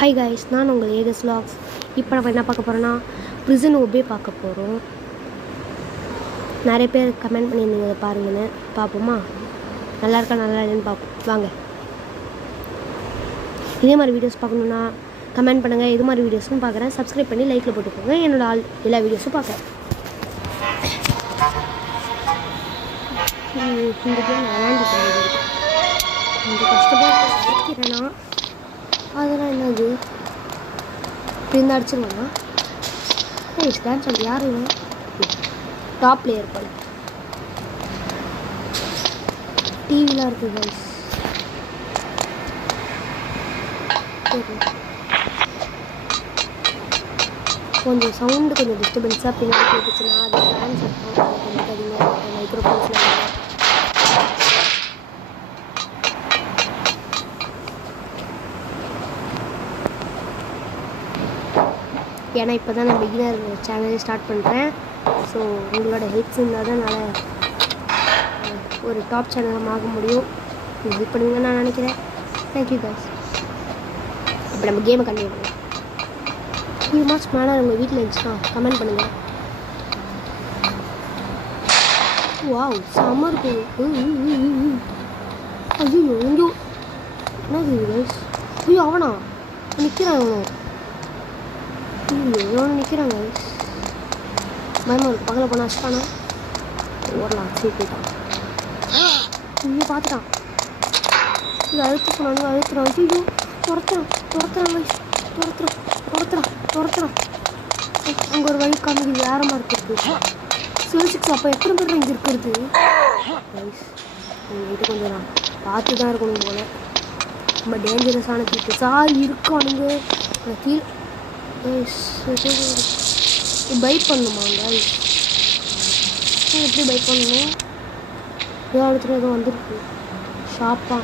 Hi guys, நான் உங்கள் ஏகஸ் vlogs. இப்போ நம்ம என்ன பார்க்க போகிறோன்னா ப்ரிசன் ஒபே பார்க்க போகிறோம். நிறைய பேர் கமெண்ட் பண்ணியிருந்தீங்க, அதை பாருங்கன்னு. பார்ப்போமா? நல்லா இருக்கா நல்லா இல்லைன்னு பார்ப்போம் வாங்க. இதே மாதிரி வீடியோஸ் பார்க்கணுன்னா கமெண்ட் பண்ணுங்கள். இது மாதிரி வீடியோஸும் பார்க்குறேன். சப்ஸ்கிரைப் பண்ணி லைக்கில் போட்டுக்கோங்க. என்னோடய எல்லா வீடியோஸும் பார்க்குறேன். இந்த கேம் விளாண்டுட்டு கொஞ்சம் கஷ்டப்பட்டு வைக்கிறேன்னா அதெல்லாம் என்னது இப்படி இருந்தால் அடிச்சிருவானா? டான்ஸ் ஆடி யார் இவன்? டாப் பிளேயர் போல. டிவிலாம் இருக்குது கைஸ். கொஞ்சம் சவுண்டு கொஞ்சம் டிஸ்டர்பன்ஸாக பின்னாடி கேட்டுச்சுன்னா அது டான்ஸ் இருக்கும். கண்டிப்பாக மைக்ரோஃபோன்ஸில் ஏன்னா இப்போ தான் நான் பிகினர் சேனலே ஸ்டார்ட் பண்ணுறேன். ஸோ உங்களோட ஹெல்ப்ஸ் இருந்தால் தான் என்னால் ஒரு டாப் சேனலாக ஆக முடியும். ஹெல்ப் பண்ணுவீங்கன்னு நான் நினைக்கிறேன். Thank you guys. இப்போ நம்ம கேமை கண்டினியூ பண்ணலாம். ஃபியூ மார்க்ஸ் மேலே உங்கள் வீட்டில் இருந்துச்சுன்னா கமெண்ட் பண்ணுங்கள். வாவ் செம்ம இருக்கு. ஐயோ எங்கேயோ என்னது கைஸ்? ஐயோ அவனா நிற்கிறான். எவ்வளோ நிற்கிறாங்க பயமாக இருக்கு. பகல போனால் அஷ்டானா ஓடலாம். சரி போயிட்டான். ஐயோ பார்த்துட்டான். இது அழுத்து சொன்னாங்க. அழுத்துறான். ஐயோ துரத்துறான் அங்கே ஒரு வழி காமிக்குது. வேற மாதிரி இருக்குது. சிக்ஸ் அப்போ எத்தனை பேர் இங்கே இருக்கிறது? இது கொஞ்சம் நான் பார்த்து தான் இருக்கணும் போல. ரொம்ப டேஞ்சரஸான பீப்புள்ஸா இருக்கானுங்க. கீழே பை பண்ணுமாங்க? எப்படி பை பண்ணணும்? ஏதோ இடத்துல ஏதோ வந்துருக்கு ஷாப்பாக.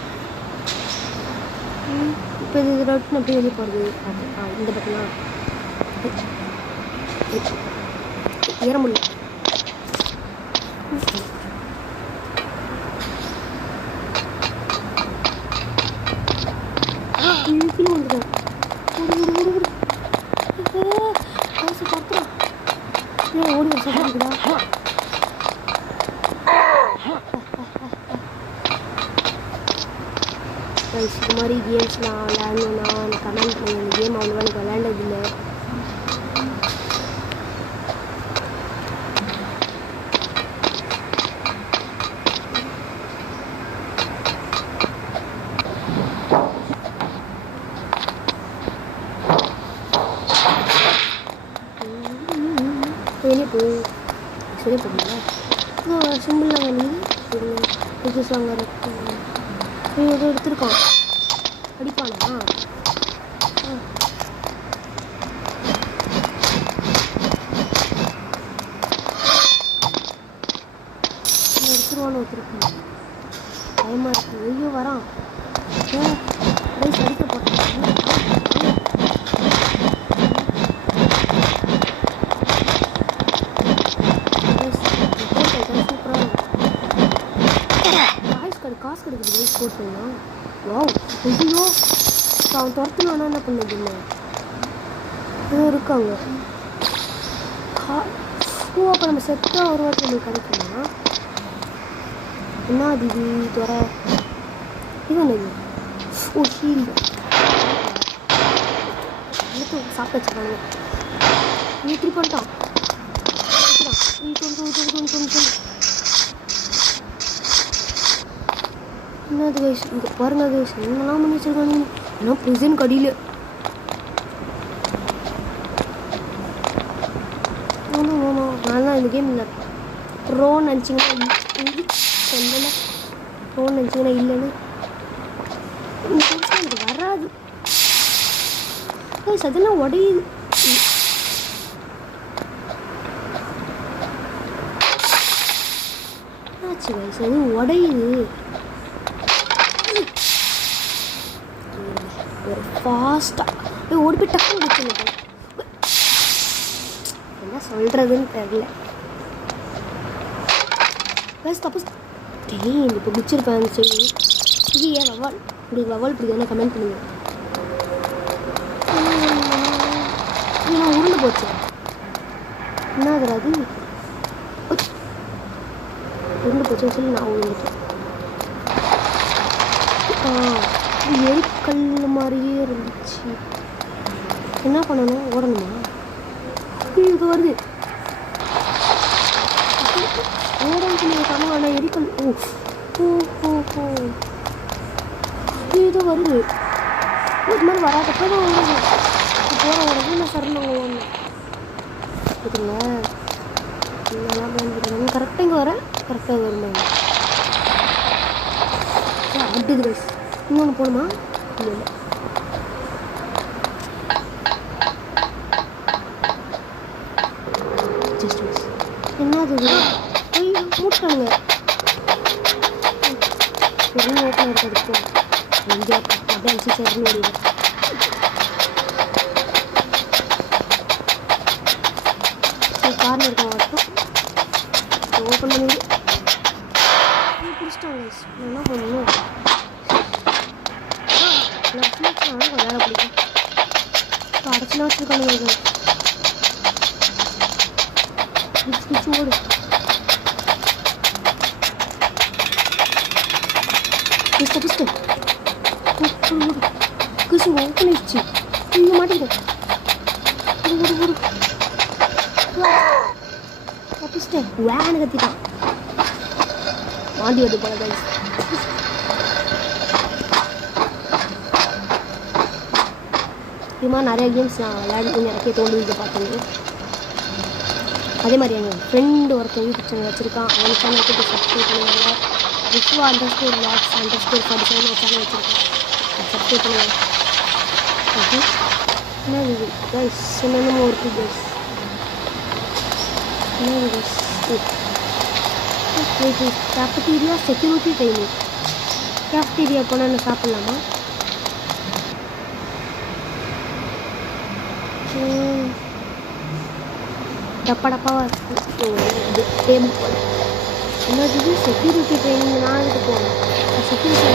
இப்போ இது இடத்துல எப்படி வெளியே போகிறது? இந்த பக்கம்னா ஏற முடியல. கீழே வந்துட்டேன். ஓடி வர சொல்லுங்களா? இது மாதிரி கேம்ஸ் நான் விளையாடணுன்னா எனக்கு கமெண்ட் பண்ணி. அந்த கேம் அவ்வளோவா எனக்கு விளையாண்டதில்லை. வெளியே போய் சரி போடுங்களா? சிம்பிளாக நீ புதுசு அங்கே நீ எதோ எடுத்துருக்கான். அடிப்பானா? எடுத்துருவான்னு வச்சுருக்கான். பயமாக இருக்கு. ஐயோ வரான். அடிக்க போட்டான். காசு கிடைக்குது கைஸ் போட்டோம்னா. வாவ் ஐயோ அவன் துரத்துனானா என்ன பண்ணதில்லை? ஏதோ இருக்காங்க. ஓ அப்போ நம்ம செட்டாக ஒரு வாட்டி நம்மளுக்கு கிடைக்குமா? என்ன அது? இது துறை இது என்னது? ஓ ஷீல்டு சாப்பிட்டு வச்சுருக்காங்க. நீ திருப்பி பண்ணிட்டான். என்னது கைஸ்? இங்கே பாருங்க கைஸ், என்னெல்லாம் பண்ணி வச்சுருக்காங்க. ஏன்னா ப்ரிசன் கடியில் நான் தான் இந்த கேம் இல்லை ப்ரோன்னு நினச்சிங்கன்னா சொல்லலை. ப்ரோன்னு நினச்சிங்கன்னா இல்லைன்னு எனக்கு வராது கைஸ். அதெல்லாம் உடையுது. ஆச்சு கைஸ், அது உடையுது. ஒரு ஃபாஸ்ட்டாக ஓடி போய் டக்கு முடிச்சுங்க. என்ன சொல்கிறதுன்னு தெரியல. தப்பு இப்போ பிடிச்சிருப்பேன். சரி இது ஏன் வவால் உங்களுக்கு வவால் பிடிக்குதுன்னு கமெண்ட் பண்ணுங்கள். நான் உருண்டு போச்சு. என்ன ஆகுறாது? உருண்டு போச்சுன்னு சொல்லி நான் உருண்டுட்டேன். எரிக்கல் மாதிரியே இருந்துச்சு. என்ன பண்ணணும்? ஓடணுமா? இது வருது. ஓடன்னு சொல்லியிருக்காங்க. ஆனால் எரிக்கல் இது வருது. இது மாதிரி வராதப்போ தான் ஓடுது. போகிற உடனே நான் சரணங்க ஓடணும். இருக்குதுங்க. இதெல்லாம் பயன்படுத்துறாங்க. கரெக்டாக இங்கே வரேன். கரெக்டாக வருமாங்க. அப்படிது கைஸ். இன்னொன்று போகணுமா? இல்லை இல்லை. Just miss. என்னது மூட்டானுங்க. என்ன ஓப்பன் இருக்கிறதுக்கு எங்கே அப்படியே அடிச்சு சேர்ந்து ஓடிடுது. சரி கார்னர் இருக்க மட்டும் ஓப்பன் பண்ணி பிடிச்சிட்டாங்க கைஸ். என்ன பண்ணணும்? கொஞ்சம் வேலை பிடிக்கும். அடைச்சுலாம் வச்சுருக்கானுங்க. பிடிச்சி ஓடு. பிடிச்சிட்டு கிசு ஓப்பன் ஆயிடுச்சு. இங்கே மாட்டிக்கிட்டேன். ஓடு தப்பிச்சிட்டேன். வேன்னு கத்திட்டான். மாட்டி வந்து போல கைஸ். இது மாதிரி நிறைய கேம்ஸ் நான் விளையாடி நிறைய தோல்விக்கு பார்த்தேன். அதே மாதிரி எங்கள் ஃப்ரெண்டு ஒருத்தன் யூடியூப் சேனல் வச்சுருக்கான். அவன் சேனலுக்கு சப்ஸ்கிரைப் பண்ணுவாங்க. விஸ்வா _vlogs _47 சேனல் வச்சுருக்கேன். சப்ஸ்கிரைப் பண்ணுவாங்க. ஓகே என்ன இது கைஸ்? என்னென்னமோ இருக்குது கைஸ். என்ன guys? Cafeteria security training. Cafeteria போனால் என்ன சாப்பிட்லாமா? டப்பாவாக இருக்குது. டேபிள் போல் என்னது செக்யூரிட்டி ட்ரைனிங். நான் இதுக்கு போகணும். செக்யூரிட்டி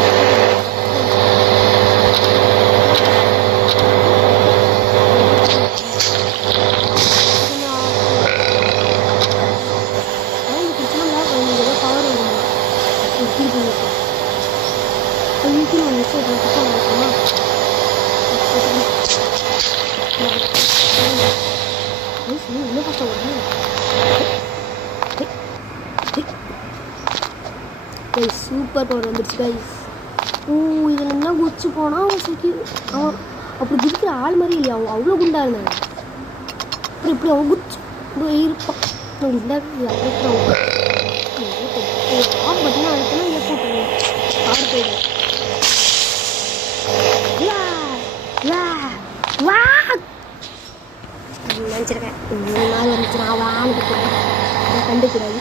ஏதோ பவர் வரும். ஃபீல் பண்ணியிருக்கேன். வீட்டில் ஒன்று வச்சுருக்கோமா? இன்னும் கஷ்டம் வரும். சூப்பர் பவர் வந்துடுச்சு கைஸ். இதில் என்ன குதிச்சு போனால் அவன் அப்படி குதிக்கிற ஆள் மாதிரி இல்லையா? அவன் அவ்வளோ குண்டா இருந்தாங்க. அப்புறம் இப்படி அவன் குதிச்சு இருப்பான். ஆஃப் பார்த்தீங்கன்னா அதுக்குன்னா இதை போட்டுருவேன். பவர் போயிடும். நினச்சிருக்கேன். 3 நாள் வந்துச்சு. நான் வாங்க கண்டுக்கூடாது.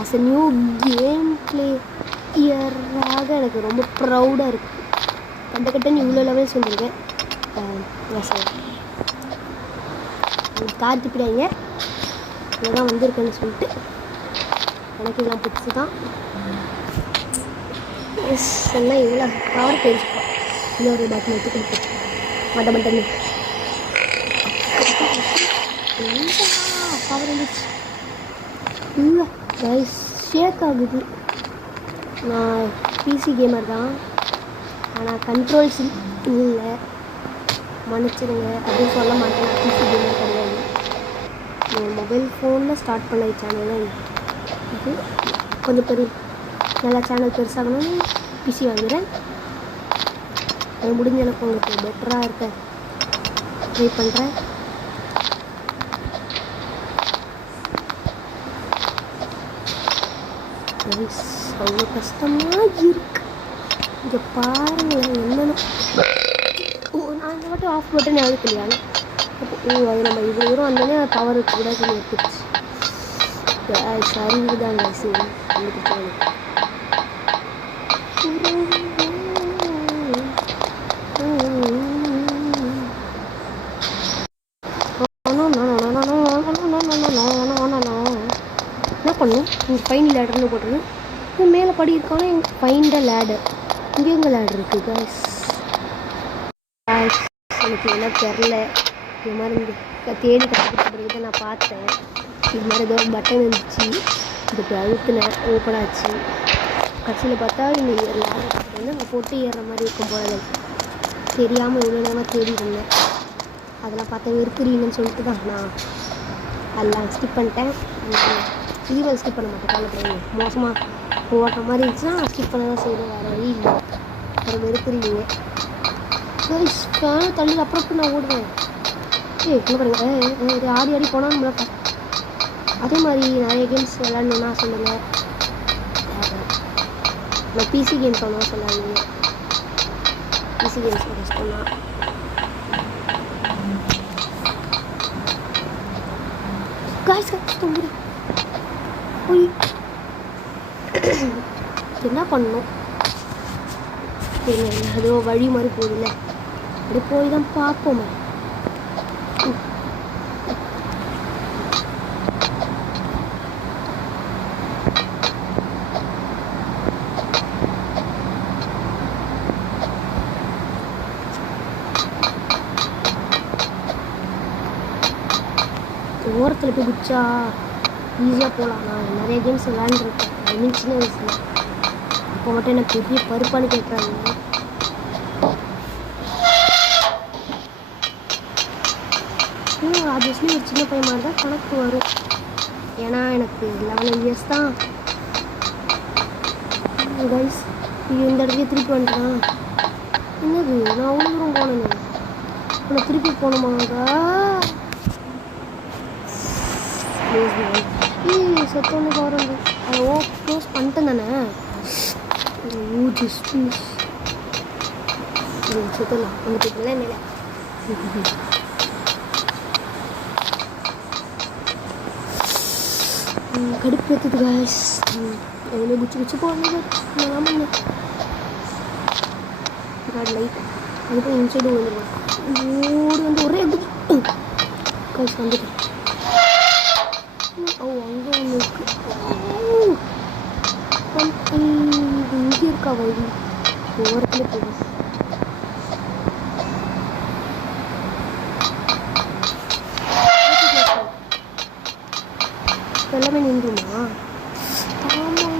அஸ் எ நியூ கேம் பிளேயராக எனக்கு ரொம்ப ப்ரௌடாக இருக்குது. கட்டன்னு இவ்வளோ லெவல்ஸ் வந்துருக்கேன். காத்து பிடிங்க இங்கே தான் வந்திருக்கேன்னு சொல்லிட்டு எனக்கு இதெல்லாம் பிடிச்சி தான். எஸ் என்ன இவ்வளோ பவர் போயிருச்சுப்பா. இன்னொரு பேட்டில் எடுத்து கொடுப்பேன். மட்டன்னு பவர் இருந்துச்சு. இல்லை கைஸ் ஷேக் ஆகுது. நான் பிசி கேமர் தான். ஆனால் கண்ட்ரோல்ஸ் இல்லை. மன்னிச்சிடுங்க. அதுவும் சொல்ல மாட்டேன். நான் பிசி கேமர் கிடையாது. என் மொபைல் ஃபோனில் ஸ்டார்ட் பண்ண சேனல் தான் இது. கொஞ்சம் நல்லா சேனல் பெருசாகணும்னு பிசி வாங்குகிறேன். அது முடிஞ்ச அளவுக்கு உங்களுக்கு பெட்டராக இருக்க ட்ரை பண்ணுறேன். அவ்வளோ கஷ்டமாக இருக்கு. இங்கே பாருங்கள் என்னென்ன. நான் இந்த மட்டும் ஆஃப் பட்டன் எவ்வளோ தெரியாது. அது நம்ம இவ்வளோ தூரம் வந்தோடனே பவர் கூட சொல்லி எடுத்துச்சு. சரிவு தான் சரி வந்துட்டு. என்ன பண்ணும்? இங்கே ஃபைன் லேடர்னு போட்டுருங்க. மேலே படி இருக்கானா ஃபைண்ட் த லேடர். இங்கே எங்கே லேடர் இருக்குது கைஸ்? எனக்கு என்ன தெரில. இது மாதிரி இந்த தேடி கற்றுக்கிட்ட பிறகு தான் நான் பார்த்தேன். இது மாதிரி ஏதோ பட்டன் இருந்துச்சு, இதுக்கு அழுத்தினேன், ஓப்பன் ஆச்சு. கடைசியில் பார்த்தா இந்த வந்து அங்கே போட்டு ஏறுற மாதிரி இருக்கும் போல. தெரியாமல் இவ்வளோ நேரமாக தேடி இருந்தேன். அதெல்லாம் பார்த்தா வெறுக்குறீங்கன்னு சொல்லிட்டு தான் நான் அதெல்லாம் ஸ்கிப் பண்ணிட்டேன். இதுவரை ஸ்கிப் பண்ண மாட்டேன். காலப்படையே மோசமாக ஓட்டுற மாதிரி இருந்துச்சுன்னா ஸ்கிப் பண்ண தான் செய்வேன். வேறு வழி இல்லை. வேறு வெறுக்குறீங்க தள்ளி அப்புறம் நான் ஓடுவேன். என்ன பாருங்க, ஆடி ஆடி போனால் நம்மள அதே மாதிரி நிறைய கேம்ஸ் விளாட்ணுன்னா சொல்லுங்கள். நான் பிசி கேம்ஸ் ஒன்றா சொல்லாதீங்க. பிசி கேம்ஸ் சொன்னால் காய்ஸ் போய் என்ன பண்ணணும்? அதோ வழி மாதிரி போகுதுல்ல, அப்படி போய் தான் பார்ப்போமே. ஓரத்தில் போய் குச்சா ஈஸியாக போகலாம். நான் நிறைய கேம்ஸ் விளையாண்டுருக்கேன். ஐ மீன் சின்ன வயசில். அப்போ மட்டும் எனக்கு பெரிய பருப்பான்னு கேட்குறாங்க. ஆப்வியஸ்லி ஒரு சின்ன பையன் மாதிரி தான் கணக்கு வரும். ஏன்னா எனக்கு 11 இயர்ஸ் தான். கைஸ் இந்த இடத்துக்கே திருப்பி வந்துட்டான். என்னது நான் அவ்வளோ தூரம் போனேன். உன்னை திருப்பி போகணுமாங்க? செத்தோன்னு கவரம் அதை க்ளோஸ் பண்ணிட்டேன் தானே. செத்துடலாம் வந்துட்டு மேலே கடுப்பு ஏற்றுது காய்ஸ். எவ்வளோ குச்சி போவாங்க பண்ணு லைட் அதுக்கு இன்சைடு வந்துடுவான். ஓடி வந்து ஒரே காய்ஸ் வந்துட்டேன். அங்கே ஒன்று இருக்கு. இங்கே இருக்கா வழி ஓரத்தில் போகும். எல்லாமே நின்றுமா? ஆமாம்,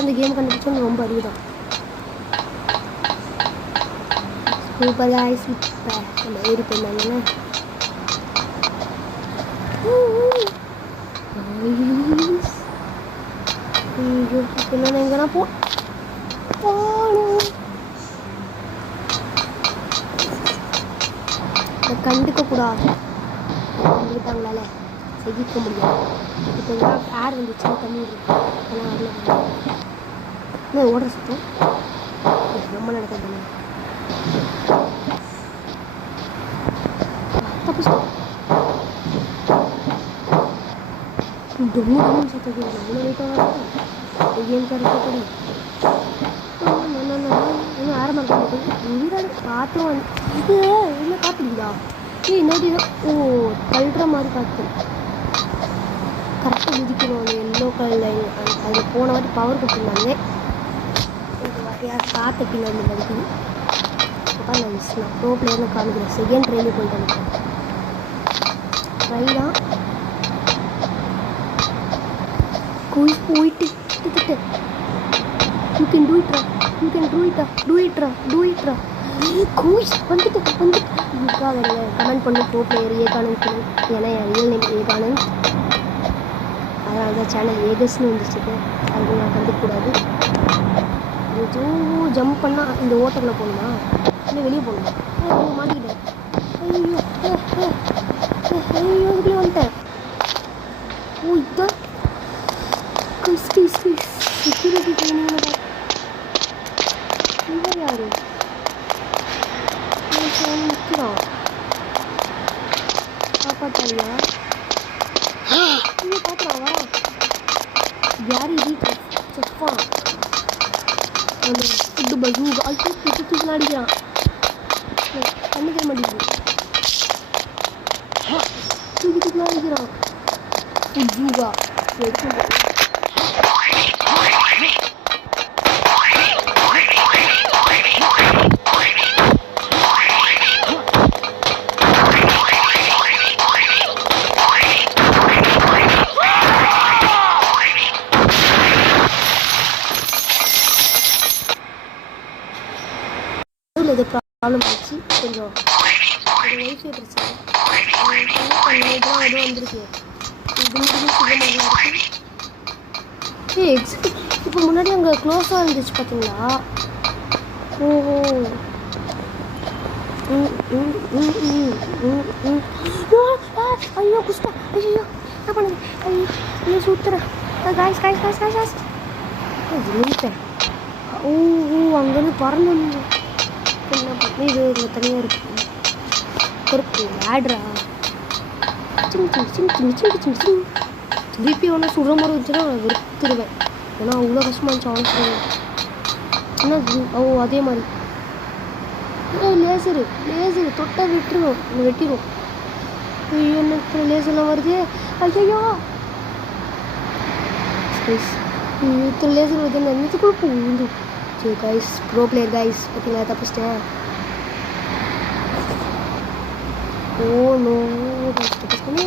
இந்த கேம் கண்டுபிடிச்சோன்னு ரொம்ப அறிவுதான். Super guys. இப்போ நம்ம ஏறி போயிருந்தாங்கன்னா இன்னொன்று எங்கன்னா போகணும். கண்டுக்க கூடாது. கண்டுக்கிட்டாங்களால செகிக்க முடியாது. இப்போ ஏர் வந்துச்சுன்னா தண்ணி இருக்கு. அதெல்லாம் வரல. ஓடுற சுத்தம் ரொம்ப நடக்குது. தப்பு டொம்முன்னு சுத்தது அவ்வளோ வெயிட்டாக கேம் கரெக்டாக இன்னும் ஆரம்பிக்க வீடாடு காற்றும் வந்து இது என்ன காத்துங்களா? இன்னொரு ஓ கல்ற மாதிரி காற்று கரெக்டாக குதிக்கணும். அந்த எல்லோ கலர் அதில் போன வாட்டி பவர் கொடுத்துருந்தாங்க. வாட்டியாக காற்று பின்னாடி வலிக்குது. அப்போ நான் ப்ரோ பிளேயர்னு காமிக்கிறேன். செகண்ட் ட்ரெயினில் போயிட்டு வந்துட்டேன். ட்ரை தான் கோயிஸ் போயிட்டு யூ கேன் டூ இட்ரா, யூ கேன் டூ இட்ரா கோயிஸ் வந்துட்டு இதுக்காக கமெண்ட் பண்ணி ப்ரோ பிளேயர் ஏகானந்த். ஏன்னா என் ரியல் நேம் ஏகானந்த். அதனால தான் சேனல் ஏகஸ்ன்னு வந்துச்சுட்டு. அது நான் கண்டுக்கூடாது. ஏதோ ஜம்ப் பண்ணால் இந்த ஓட்டரில் போகணுமா இல்லை வெளியே போகணுமா? மாட்டிக்கிட்டேன். ஐயோ இப்படி வந்துட்டேன். ஓ இதுதான் செக்யூரிட்டி ட்ரைனிங். இவர் யாரு நிற்கிறான்? காப்பாத்தாலியா? இங்கே பார்க்குறான் வரா. யார் இது? செஃப்பா அந்த ஃபுட்டு பசூகா தூக்கிலாம் அடிக்கிறான். கண்ணுக்கே மாட்டேங்குது. தூக்கிலாம் அடிக்கிறான். ஃபுட்ஜூகா எடுத்து ஃபோனில் ஏதோ ப்ராப்ளம் ஆச்சு கொஞ்சம் ஒய்ஃபை பிரச்சனை இதெல்லாம் ஏதோ வந்துருக்கு இப்போ முன்னாடி அங்கே க்ளோஸாக இருந்துச்சு பார்த்தீங்களா ஓஹோ ஐயோ குஸ்டா ஐயோ என்ன பண்ணுது ஐயோ ஐயோ சுத்துறேன் guys guys guys guys guys நின்றுட்டேன் ஓ அங்கேருந்து பறந்து என்ன பண்ணி இது இங்கே தனியாக இருக்கு இருக்கு ஆட்ரா சிங் சிங் சிங் சிங் சிங் சிங் சிங் திருப்பி ஒன்று சுடுற மாதிரி இருந்துச்சுன்னா நான் வெறுத்துடுவேன் ஏன்னா அவ்வளோ கஷ்டமாக இருந்துச்சு அவனுக்கு என்ன ஓ அதே மாதிரி லேசரு தொட்டா விட்டுருவோம் வெட்டிடும் ஐயோ என்ன லேசர்லாம் வருது ஐயோ இத்தனை லேசர் வருது நான் என்னத்துக்குள்ள போகுது சரி கைஸ் ப்ரோ பிளேயர் கைஸ் பார்த்தீங்களா தப்பிச்சிட்டேன் ஓ நோ தப்பிச்சிட்டேனே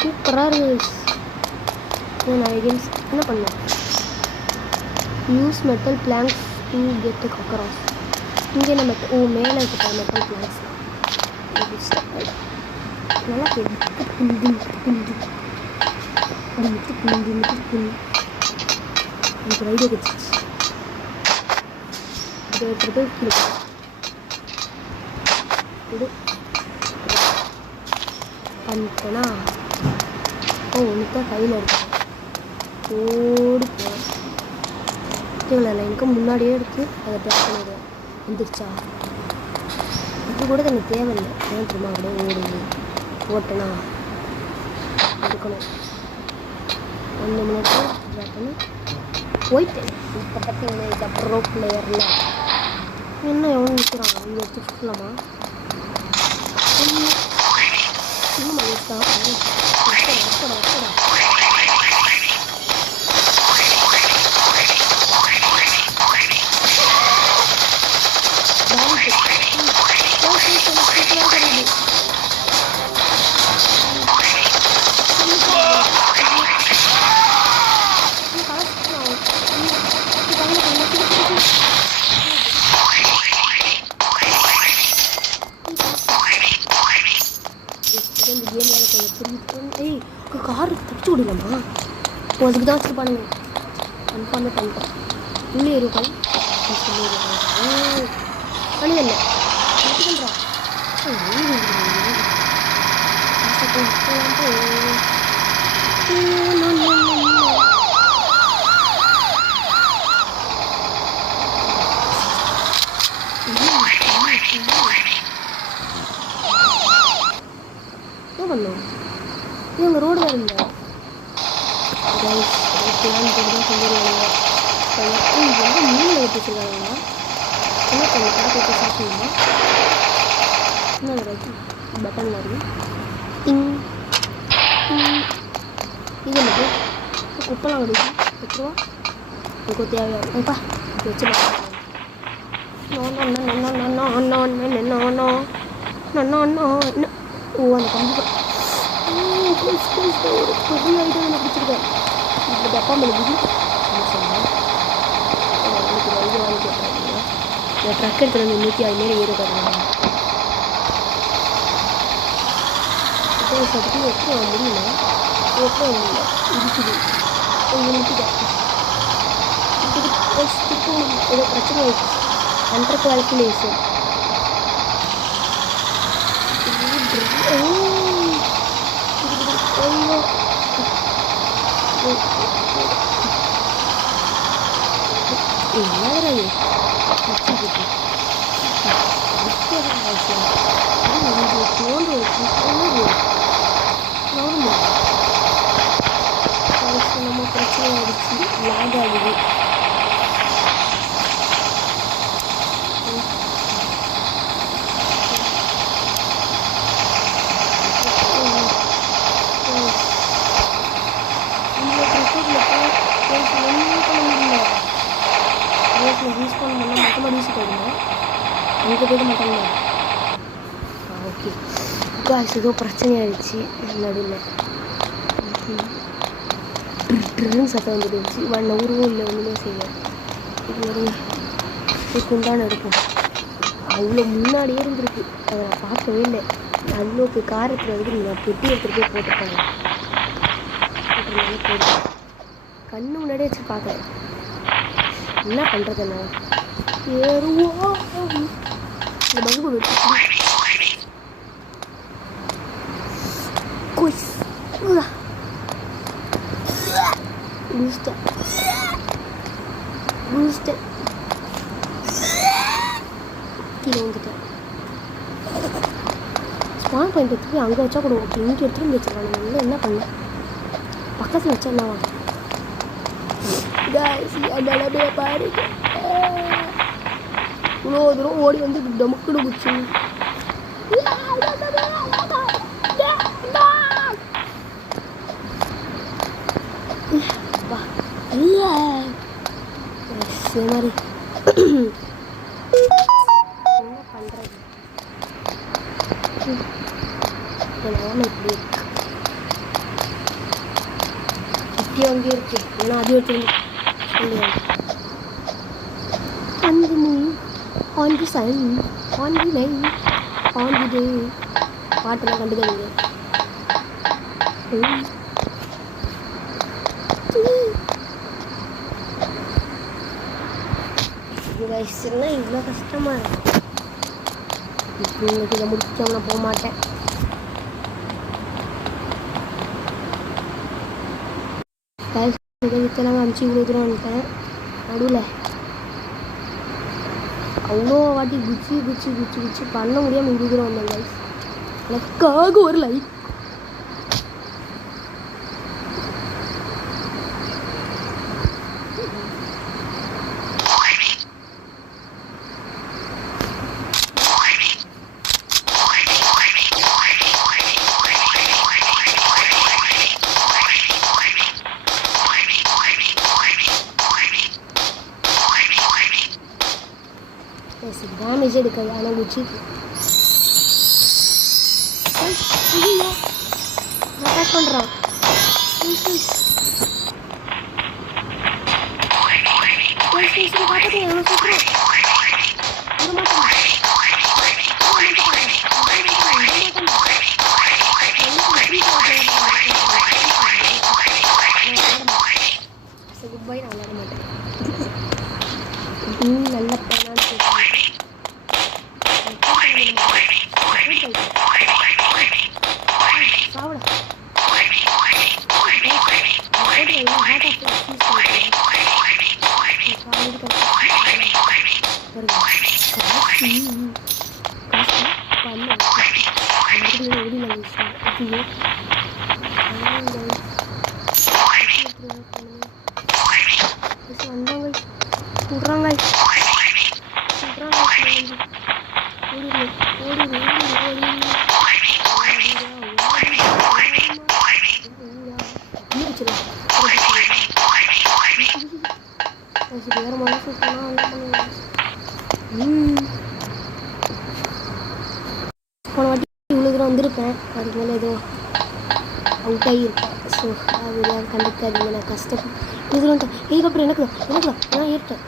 சூப்பராக இருக்கு நான் எகென்ஸ் என்ன பண்ணேன் use metal planks to get across இங்கே என்ன மெட்டல் ஓ மேலே இருக்க மெட்டல் பிளாங்க்ஸ் நல்லா புண்டு எனக்கு ஐடியா கிடச்சிச்சு இதை எடுத்துகிட்டு போய் கீழே இது பண்ணிட்டேன்னா ஓ ஒன்று தான் கையில் எடுத்தேன் ஓடி போகிறேன் இல்லை எனக்கு முன்னாடியே எடுத்து அதை ட்ரை பண்ணிடுவேன் வந்துருச்சா இது கூட எனக்கு தேவையில்லை ஏன் திரும்ப அப்படியே ஓடுது ஓட்டனா எடுக்கணும் 1 மினிட் ட்ரை பண்ணி போயிட்டேன் இப்போ பார்த்தீங்கன்னா இது ப்ரோ பிளேயரில் இன்னும் எவ்வளோ நிற்கிறான் இங்கே எடுத்துக்கலாமா இன்னும் எடுத்தா கார் தப்பிச்சு விடலாமா அதுக்கு தான் வச்சுருப்பானுங்க கன்ஃபார்மே பண்ணிட்டேன் உள்ளே இருக்கும் பண்ணிடல பண்ணுறா என்ன பண்ணோம் இவங்க ரோடு வேறு இல்லை பிளான் போட்டு தான் சொல்லிடுவாங்க ரொம்ப மீனில் வெட்டி வச்சுருக்காங்க என்ன பண்ண கடை போட்டு சாப்பிடுமா என்ன வராது பட்டன் வருது டிங் இது எனக்கு குப்பெல்லாம் கிடைக்கும் 10 ரூபா எனக்கு தேவையாப்பா வச்சு ஓ அந்த கம்பி ஒரு பெரிய ஐட்டம் நான் பிடிச்சிருக்கேன் இப்போ டப்பா மேலே புது சொன்னேன் எனக்கு ஒரு ஐடியா வாங்கி கேட்குறாங்க என் ட்ரக் எடுத்துகிட்டு வந்து 106 மாரி ஏறுக்காங்க இப்போ சட்டுக்கு எப்போ முடியல எப்போ முடியல இருக்குது நிறுத்திட்டேன் ஏதோ பிரச்சனை ஆயிடுச்சு அண்டர் கால்குலேஷன் நம்ம பிரச்சனை ஆயிடுச்சு லாக் ஆகுது யூஸ் பண்ண மொத்தமாக யூஸ் போயிடுங்க அங்கே போயிட மாட்டாங்க ஓகே காய்ஸ் ஏதோ பிரச்சனை ஆயிடுச்சு நடுவில் ட்ரெயின் சத்தம் வந்துடுச்சு 1 ஹவரும் இல்லை ஒன்றுமே செய்ய இது வரும் குண்டான இருக்கும். அவ்வளோ முன்னாடியே இருந்திருக்கு. அதை நான் பார்க்கவே இல்லை. அவ்வளோக்கு காரத்தில் வந்து நான் பெட்டி எடுத்துகிட்டு போய் போட்டுருக்காங்க. கண்ணு முன்னாடியே வச்சு பார்க்குறேன். என்ன பண்ணுறது நான் ஏறுவோம் இந்த பகு கீழே வந்துட்டேன். ஸ்பான் பாயிண்ட் எடுத்து அங்கே வச்சா கூட ஓகே. இங்கே எடுத்துகிட்டு வந்து வச்சுருக்காங்க. இல்லை என்ன பண்ண பக்கத்தில் வச்சா என்ன வாங்க நிலமையை பாருங்க. இவ்வளோ தூரம் ஓடி வந்து டமுக்குடு குச்சி மாதிரி என்ன பண்ணுறது இப்படி இருக்கு. சுற்றி அங்கே இருக்கு. ஏன்னா அது வச்சு on the moon, on the sun, on the night, on the day. பாட்டெல்லாம் கண்டுக்காதீங்க. வயசுன்னா இவ்வளோ கஷ்டமாக இருக்கும். இன்னைக்கு இதை முடிச்சோம் நான் போக மாட்டேன். வித்தெல்லாம் அனுப்பிச்சி இவ்வளோ தூரம் வந்துட்டேன். நடுவில் அவ்வளோ வாட்டி குச்சி குச்சி குச்சி குச்சி பண்ண முடியாமல் இவ்வளோ தூரம் வந்தேன் கைஸ். எனக்காக ஒரு லைக். டேமேஜ் எடுக்காது ஆனால் குச்சிக்கு அட்டாக் பண்ணுறான். Good bye. நான் விளையாட மாட்டேன். நல்ல போன வாட்டி இவ்வளோ தூரம் வந்திருப்பேன். அதுக்கு மேலே ஏதோ அவுட் ஆகியிருப்பேன். ஸோ அதெல்லாம் கண்டுக்காதீங்க. நான் கஷ்டப்பட்டு இவ்வளோ தூரம் இதுக்கப்புறம் எனக்கு நான் ஏறிட்டேன்.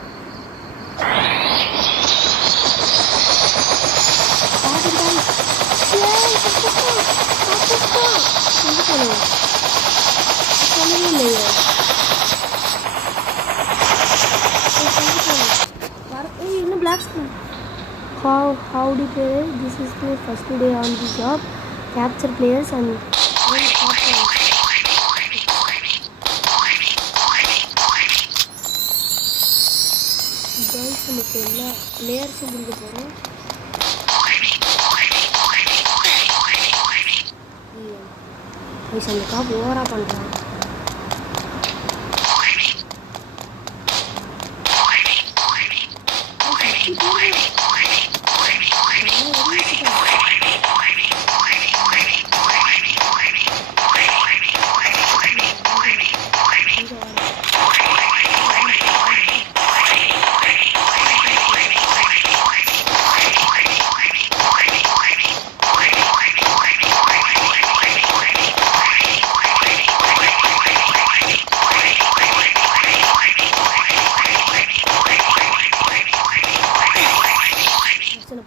இன்னும் black screen. How do you play? This is my first day on the job. Capture players and guys நமக்கு எல்லா பிளேயர்ஸும் பிடிக்க போகிறோம். அந்த காப் ஓவராக பண்ணுறாங்க.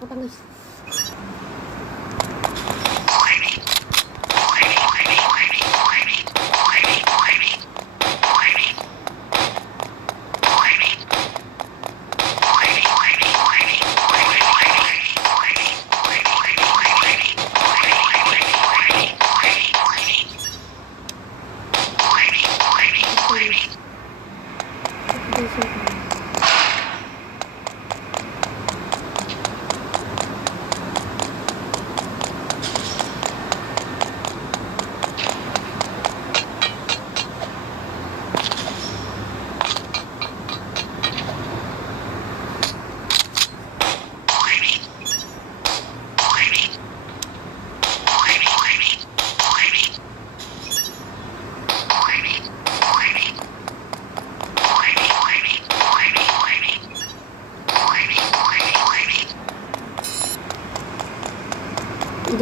போட்டாங்க.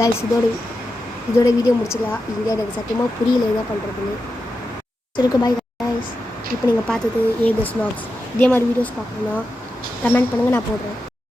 கைஸ் இதோட வீடியோ முடிச்சுக்கலாம். இங்கே எனக்கு சத்தியமாக புரியல என்ன பண்ணுறதுன்னு. சரி பாய் கைஸ். இப்போ நீங்கள் பார்த்தது ஏகஸ் vlogs. இதே மாதிரி வீடியோஸ் பார்க்கணுன்னா கமெண்ட் பண்ணுங்கள், நான் போடுறேன்.